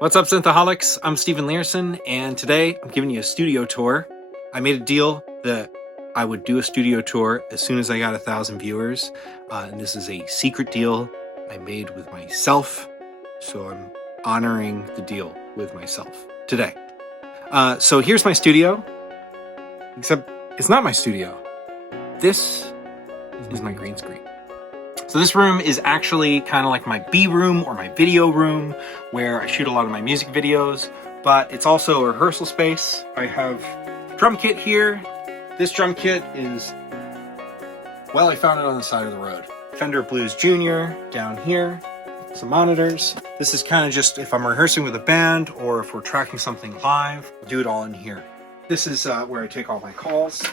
What's up, Synthaholics? I'm Stephen Learson, and today I'm giving you a studio tour. I made a deal that I would do a studio tour as soon as I got 1,000 viewers, and this is a secret deal I made with myself, so I'm honoring the deal with myself today. So here's my studio, except it's not my studio. This is my green screen. So this room is actually kind of like my B room or my video room where I shoot a lot of my music videos, but it's also a rehearsal space. I have drum kit here. This drum kit is, well, I found it on the side of the road. Fender Blues Jr. down here, some monitors. This is kind of just if I'm rehearsing with a band or if we're tracking something live, I'll do it all in here. This is where I take all my calls.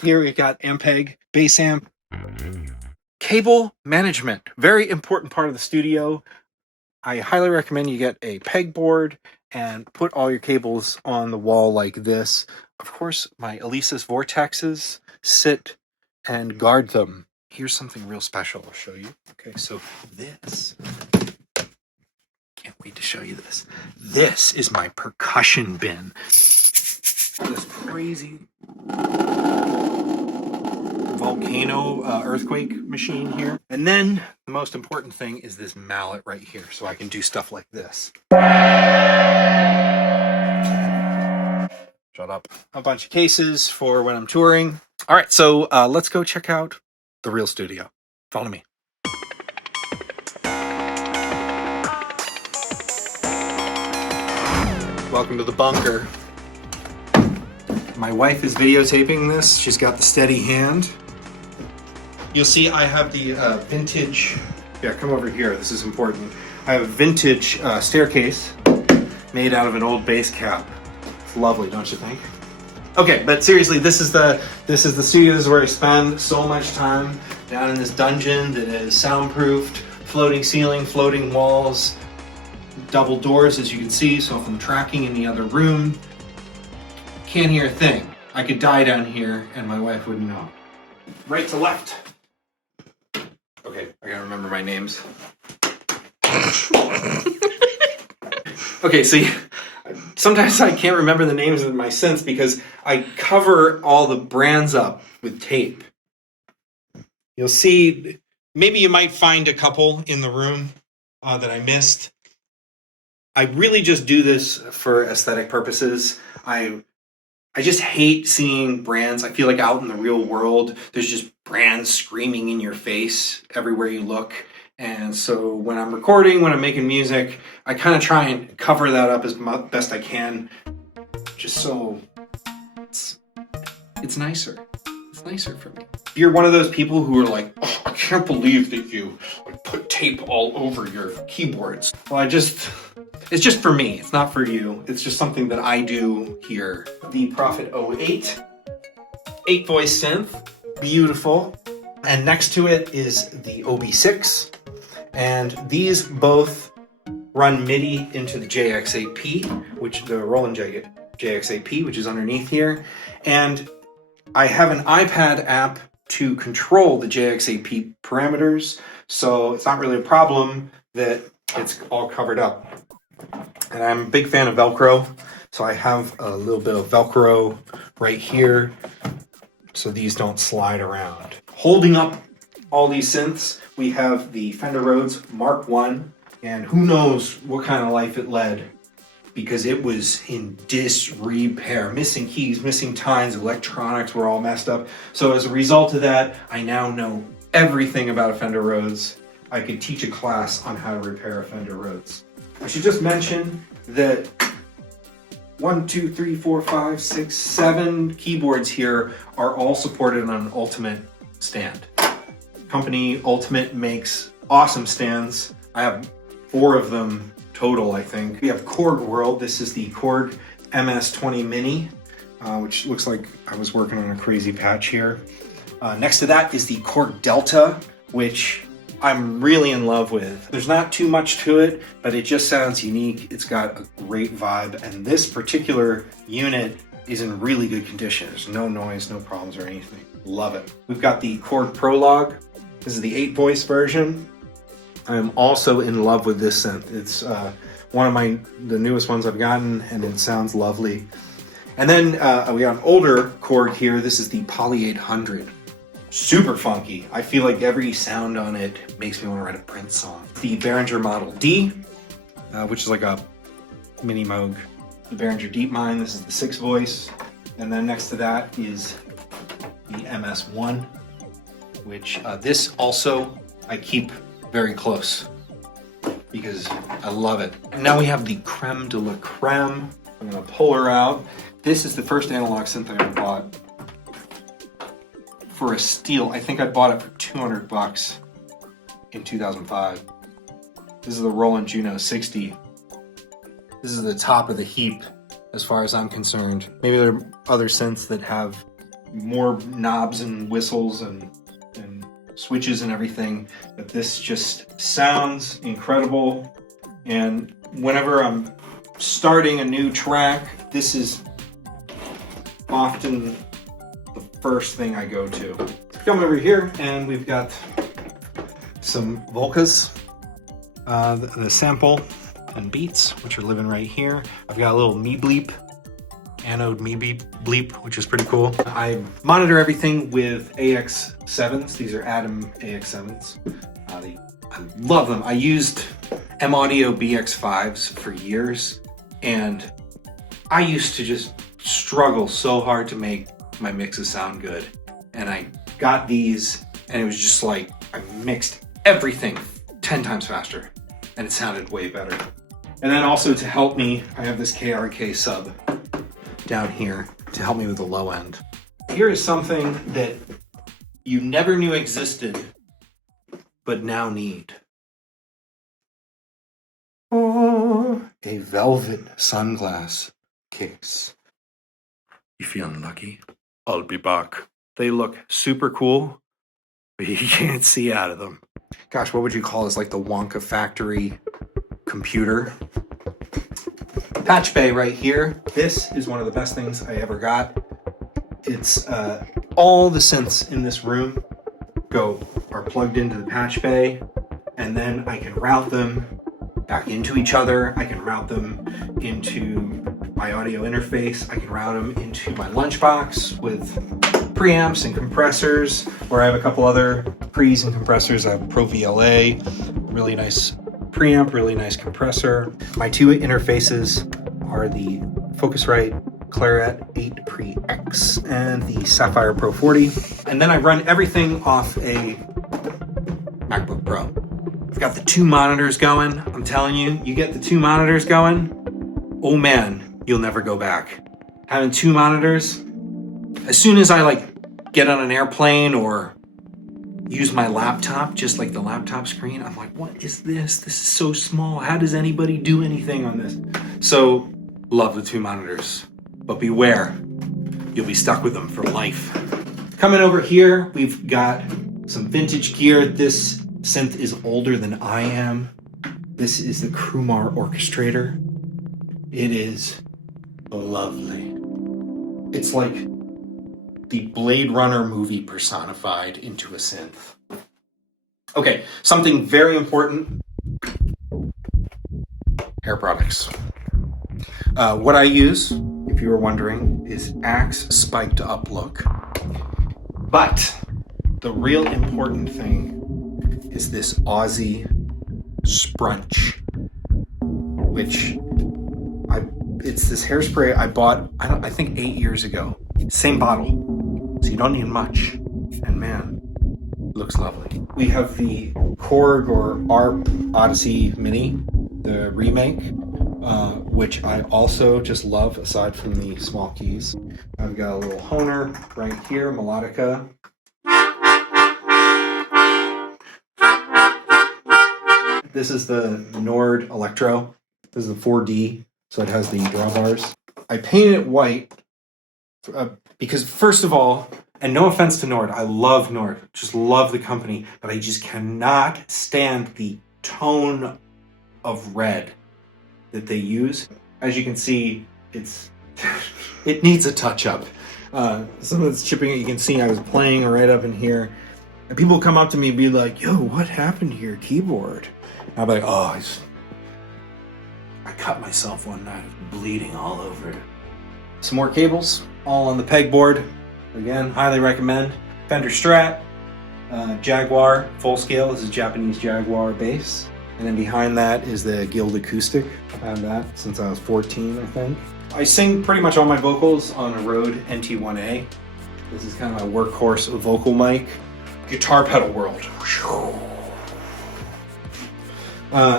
Here we've got Ampeg, bass amp. Cable management, very important part of the studio. I highly recommend you get a pegboard and put all your cables on the wall like this. Of course, my Alesis Vortexes sit and guard them. Here's something real special I'll show you. Okay, so this, can't wait to show you this. This is my percussion bin. This crazy volcano earthquake machine here. And then the most important thing is this mallet right here, so I can do stuff like this. Shut up. A bunch of cases for when I'm touring. All right, so let's go check out the real studio. Follow me. Welcome to the bunker. My wife is videotaping this. She's got the steady hand. You'll see I have the vintage, yeah, come over here, this is important. I have a vintage staircase made out of an old bass cap. It's lovely, don't you think? Okay, but seriously, this is the studio. This is where I spend so much time, down in this dungeon that is soundproofed, floating ceiling, floating walls, double doors as you can see, so if I'm tracking in the other room, can't hear a thing. I could die down here and my wife wouldn't know. Right to left. Okay, I gotta remember my names. Okay, so sometimes I can't remember the names of my synths because I cover all the brands up with tape. You'll see, maybe you might find a couple in the room that I missed. I really just do this for aesthetic purposes. I just hate seeing brands. I feel like out in the real world, there's just brands screaming in your face everywhere you look. And so when I'm recording, when I'm making music, I kind of try and cover that up as best I can. Just so it's nicer. It's nicer for me. If you're one of those people who are like, oh, I can't believe that you put tape all over your keyboards. Well, it's just for me. It's not for you. It's just something that I do here. The Prophet 08, 8-voice synth, beautiful. And next to it is the OB6. And these both run MIDI into the JX8P, which the Roland JX8P, which is underneath here. And I have an iPad app to control the JX8P parameters, so it's not really a problem that it's all covered up. And I'm a big fan of Velcro, so I have a little bit of Velcro right here so these don't slide around. Holding up all these synths, we have the Fender Rhodes Mark I, and who knows what kind of life it led, because it was in disrepair, missing keys, missing tines, electronics were all messed up. So as a result of that, I now know everything about a Fender Rhodes. I could teach a class on how to repair a Fender Rhodes. I should just mention that 1, 2, 3, 4, 5, 6, 7 keyboards here are all supported on an Ultimate stand. Company Ultimate makes awesome stands. I have 4 of them total, I think. We have Korg World. This is the Korg MS-20 Mini, which looks like I was working on a crazy patch here. Next to that is the Korg Delta, which I'm really in love with. There's not too much to it, but it just sounds unique. It's got a great vibe, and this particular unit is in really good condition. There's no noise, no problems or anything. Love it. We've got the Cork Prologue. This is the 8-voice version. I am also in love with this synth. It's one of the newest ones I've gotten, and it sounds lovely. And then we got an older Korg here. This is the Poly 800. Super funky. I feel like every sound on it makes me want to write a Prince song. The Behringer Model D, which is like a mini Moog. The Behringer Deepmind, this is the 6 voice. And then next to that is the MS1, which this also I keep very close because I love it. And now we have the creme de la creme. I'm gonna pull her out. This is the first analog synth I ever bought for a steal. I think I bought it for 200 bucks in 2005. This is the Roland Juno 60. This is the top of the heap as far as I'm concerned. Maybe there are other synths that have more knobs and whistles and switches and everything, but this just sounds incredible. And whenever I'm starting a new track, this is often the first thing I go to. Come over here and we've got some Volkas, the sample and beats, which are living right here. I've got a little me bleep, anode me bleep, which is pretty cool. I monitor everything with AX7s. These are Atom AX7s. I love them. I used M-Audio BX5s for years, and I used to just struggle so hard to make my mixes sound good. And I got these, and it was just like I mixed everything 10 times faster, and it sounded way better. And then also to help me, I have this KRK sub down here to help me with the low end. Here is something that you never knew existed, but now need. Oh, a velvet sunglass case. You feeling lucky? I'll be back. They look super cool, but you can't see out of them. Gosh, what would you call this? Like the Wonka factory computer? Patch bay right here. This is one of the best things I ever got. It's all the synths in this room are plugged into the patch bay, and then I can route them back into each other. I can route them into my audio interface. I can route them into my lunchbox with preamps and compressors, where I have a couple other pre's and compressors. I have Pro VLA, really nice preamp, really nice compressor. My two interfaces are the Focusrite Clarett 8 Pre X and the Sapphire Pro 40. And then I run everything off a MacBook Pro. I've got the two monitors going. I'm telling you, you get the two monitors going, oh man, you'll never go back. Having two monitors, as soon as I get on an airplane or use my laptop, just like the laptop screen, I'm like, what is this? This is so small. How does anybody do anything on this? So, love the two monitors. But beware, you'll be stuck with them for life. Coming over here, we've got some vintage gear. This synth is older than I am. This is the Krumar Orchestrator. It is lovely. It's like the Blade Runner movie personified into a synth. Okay, something very important. Hair products. What I use, if you were wondering, is Axe Spiked Up Look. But the real important thing is this Aussie Sprunch, which it's this hairspray I bought, I think 8 years ago. Same bottle, so you don't need much. And man, looks lovely. We have the Korg or ARP Odyssey Mini, the remake, which I also just love aside from the small keys. I've got a little Honer right here, Melodica. This is the Nord Electro. This is the 4D, so it has the drawbars. I painted it white because, first of all, and no offense to Nord, I love Nord, just love the company, but I just cannot stand the tone of red that they use. As you can see, it needs a touch up. Some of it's chipping. You can see I was playing right up in here. And people come up to me and be like, yo, what happened to your keyboard? And I'll be like, oh, I cut myself one night, bleeding all over. Some more cables, all on the pegboard. Again, highly recommend. Fender Strat, Jaguar full scale. This is Japanese Jaguar bass. And then behind that is the Guild Acoustic. I've had that since I was 14, I think. I sing pretty much all my vocals on a Rhodes NT1A. This is kind of my workhorse vocal mic. Guitar pedal world.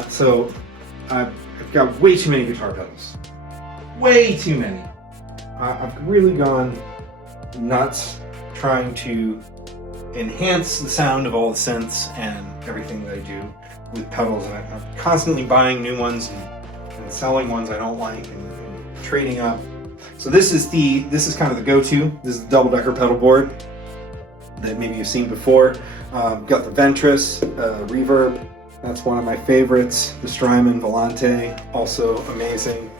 So I've got way too many guitar pedals. Way too many. I've really gone nuts trying to enhance the sound of all the synths and everything that I do with pedals. And I'm constantly buying new ones and selling ones I don't like and trading up. So this is kind of the go-to. This is the double-decker pedal board that maybe you've seen before. Got the Ventris reverb. That's one of my favorites. The Strymon Volante, also amazing.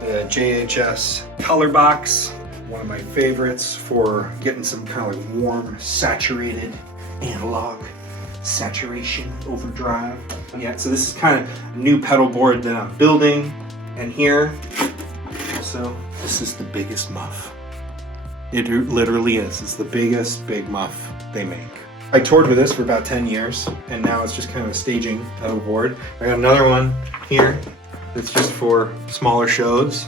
The JHS color box, one of my favorites for getting some kind of like warm, saturated analog saturation overdrive. Yeah, so this is kind of a new pedal board that I'm building. And here, also, this is the biggest muff. It literally is. It's the biggest big muff they make. I toured with this for about 10 years, and now it's just kind of a staging pedal board. I got another one here that's just for smaller shows.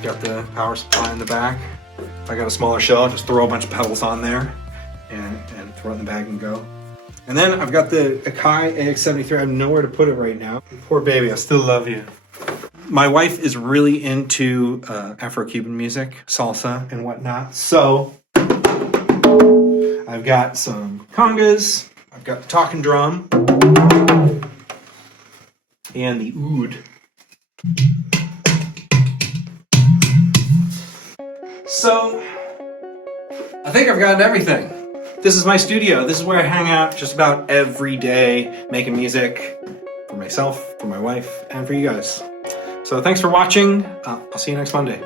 Got the power supply in the back. If I got a smaller show, I'll just throw a bunch of pedals on there and throw it in the bag and go. And then I've got the Akai AX73. I have nowhere to put it right now. Poor baby, I still love you. My wife is really into Afro-Cuban music, salsa and whatnot. So I've got some congas, I've got the talking drum, and the oud. So I think I've gotten everything. This is my studio. This is where I hang out just about every day, making music for myself, for my wife, and for you guys. So thanks for watching. I'll see you next Monday.